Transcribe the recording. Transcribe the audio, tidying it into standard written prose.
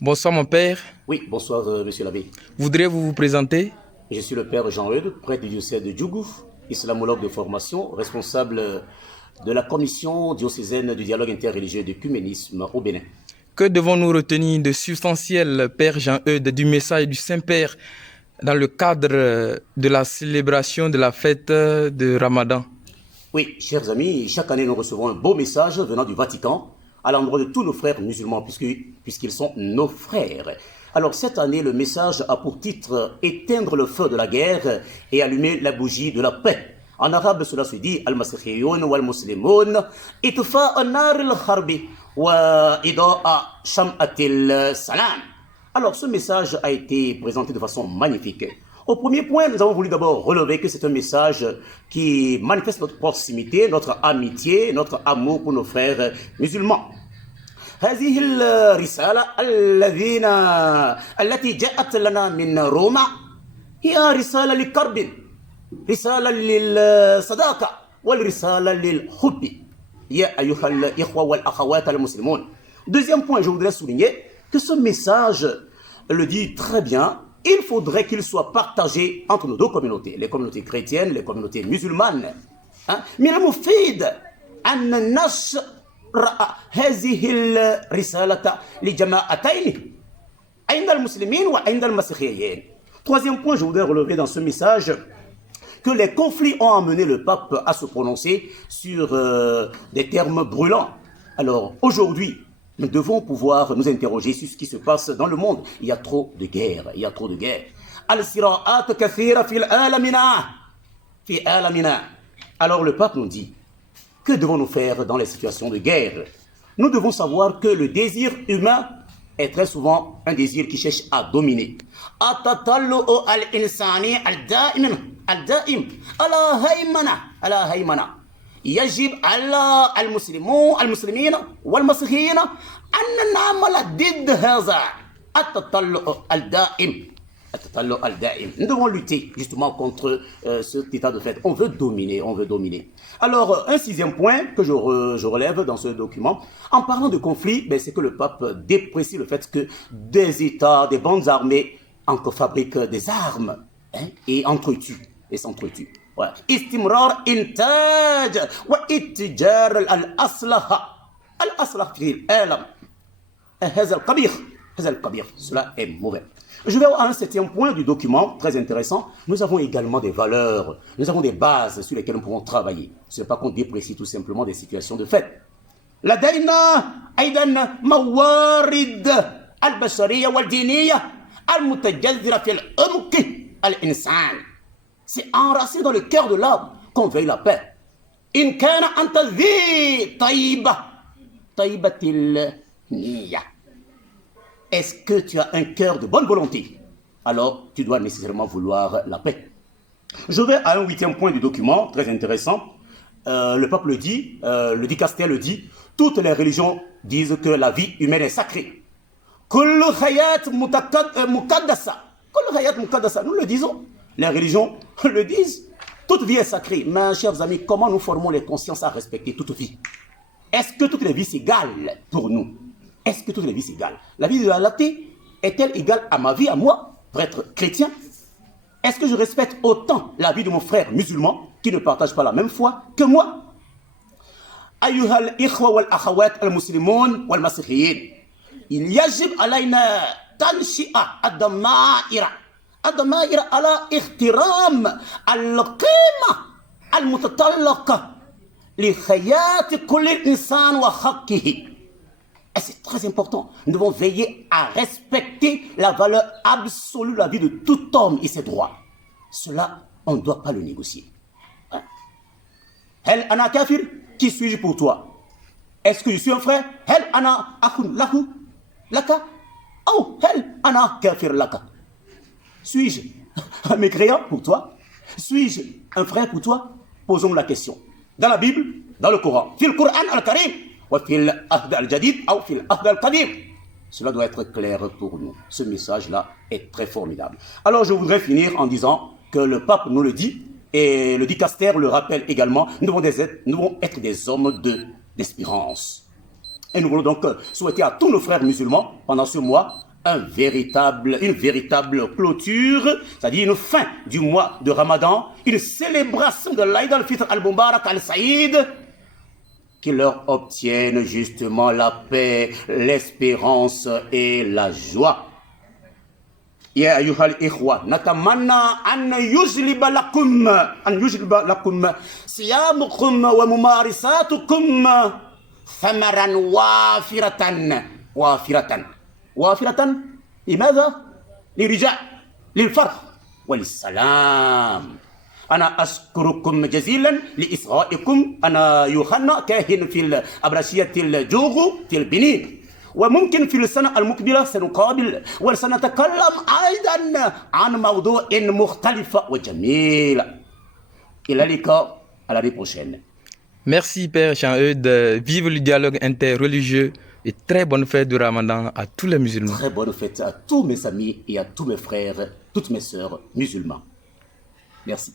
Bonsoir mon père. Oui, bonsoir monsieur l'abbé. Voudriez-vous vous présenter? Je suis le père Jean-Eudes, prêtre du diocèse de Djougou, islamologue de formation, responsable de la commission diocésaine du dialogue interreligieux et du d'œcuménisme au Bénin. Que devons-nous retenir de substantiel, père Jean-Eudes, du message du Saint-Père dans le cadre de la célébration de la fête de Ramadan? Oui, chers amis, chaque année nous recevons un beau message venant du Vatican à l'endroit de tous nos frères musulmans, puisqu'ils sont nos frères. Alors cette année, le message a pour titre « Éteindre le feu de la guerre et allumer la bougie de la paix ». En arabe, cela se dit « Al-Masihiyun wal-Muslimun itfa'a nar al-harbi wa ida'a sham'atil salam ». Alors ce message a été présenté de façon magnifique. Au premier point, nous avons voulu d'abord relever que c'est un message qui manifeste notre proximité, notre amitié, notre amour pour nos frères musulmans. هذه الرسالة التي جاءت لنا من روما هي رسالة لكرب، رسالة للصداقة والرسالة للحب يا أيها الإخوة والأخوات المسلمون. Deuxième point, je voudrais souligner que ce message le dit très bien. Il faudrait qu'il soit partagé entre nos deux communautés, les communautés chrétiennes, les communautés musulmanes. من المفيد أن نشر هذه الرسالة لجماعتين عند المسلمين وعند المسيحيين. Troisième point, je voudrais relever dans ce message que les conflits ont amené le pape à se prononcer sur des termes brûlants. Alors aujourd'hui, nous devons pouvoir nous interroger sur ce qui se passe dans le monde. Il y a trop de guerres, il y a trop de guerres. Al-sira'at kathira fil alamina. Fi alamina. Alors le pape nous dit, que devons-nous faire dans les situations de guerre? Nous devons savoir que le désir humain est très souvent un désir qui cherche à dominer. Atatallu al-insani al-daim ala haymana. يجب على المسلمين والمسيحيين أن نعمل ضد هذا التطلع الدائم. Nous devons lutter justement contre cet état de fait. On veut dominer, on veut dominer. Alors, un sixième point que je relève dans ce document, en parlant de conflit, c'est que le pape déprécie le fait que des États, des bandes armées, encore fabriquent des armes et s'entretuent. استمرار إنتاج واتجار الأسلحة في العالم هذا القبيح. Cela est mauvais. Je vais à un septième point du document, très intéressant. Nous avons également des valeurs, nous avons des bases sur lesquelles nous pouvons travailler. Ce n'est pas qu'on déprécie tout simplement des situations de fait. لدينا أيضا موارد البشرية والدينية المتجذرة في العمق الإنسان. C'est enraciné dans le cœur de l'homme qu'on veille la paix. إن كان أنت ذي طيبة النية. Est-ce que tu as un cœur de bonne volonté? Alors, tu dois nécessairement vouloir la paix. Je vais à un huitième point du document, très intéressant. Le pape le dit, le dicaster le dit, toutes les religions disent que la vie humaine est sacrée. كل حياة مقدسة. Nous le disons. Les religions le disent. Toute vie est sacrée. Mais, chers amis, comment nous formons les consciences à respecter toute vie? Est-ce que toutes les vies s'égalent pour nous? Est-ce que toutes les vies s'égalent? La vie de l'athée est-elle égale à ma vie, à moi, pour être chrétien? Est-ce que je respecte autant la vie de mon frère musulman qui ne partage pas la même foi que moi? أيها الإخوة والأخوات المسلمون والمسيحيين. Il يجب علينا تنشئ الضمائر على احترام القيمة المتطلقة لحياة كل إنسان وحقه. Et c'est très important. Nous devons veiller à respecter la valeur absolue de la vie de tout homme et ses droits. Cela, on ne doit pas le négocier. Hel ana kafir, qui suis-je pour toi? Est-ce que je suis un frère? Hel ana akhun lahu laka? Oh, hel ana kafir laka? Suis-je un mécréant pour toi? Suis-je un frère pour toi? Posons la question. Dans la Bible, dans le Coran, fil Quran al-Karim, ou fil Ahd al-Jadid, ou fil Ahd al-Qadim. Cela doit être clair pour nous. Ce message-là est très formidable. Alors je voudrais finir en disant que le pape nous le dit, et le dicaster le rappelle également, nous devons être des hommes d'espérance. Et nous voulons donc souhaiter à tous nos frères musulmans, pendant ce mois, une véritable clôture, c'est-à-dire une fin du mois de Ramadan, une célébration de l'Aïd al-Fitr al-Mubarak al-Saïd, qui leur obtiennent justement la paix, l'espérance et la joie. يا أيها الإخوة نتمنى أن يجلب لكم صيامكم وممارساتكم ثمرا وافرة لماذا؟ للرجاء، للفرح وللسلام. أنا أشكركم جزيلا لإصغائكم. أنا يوحنا كاهن في الأبرشية الجوغو في البنين، وممكن في السنة المقبلة سنقابل وسنتكلم أيضا عن موضوع مختلف وجميل. إلى اللقاء، à l'année prochaine. Merci Père Jean-Eudes. Vive le dialogue interreligieux et très bonne fête de Ramadan à tous les musulmans. Très bonne fête à tous mes amis et à tous mes frères, toutes mes sœurs musulmans. Merci.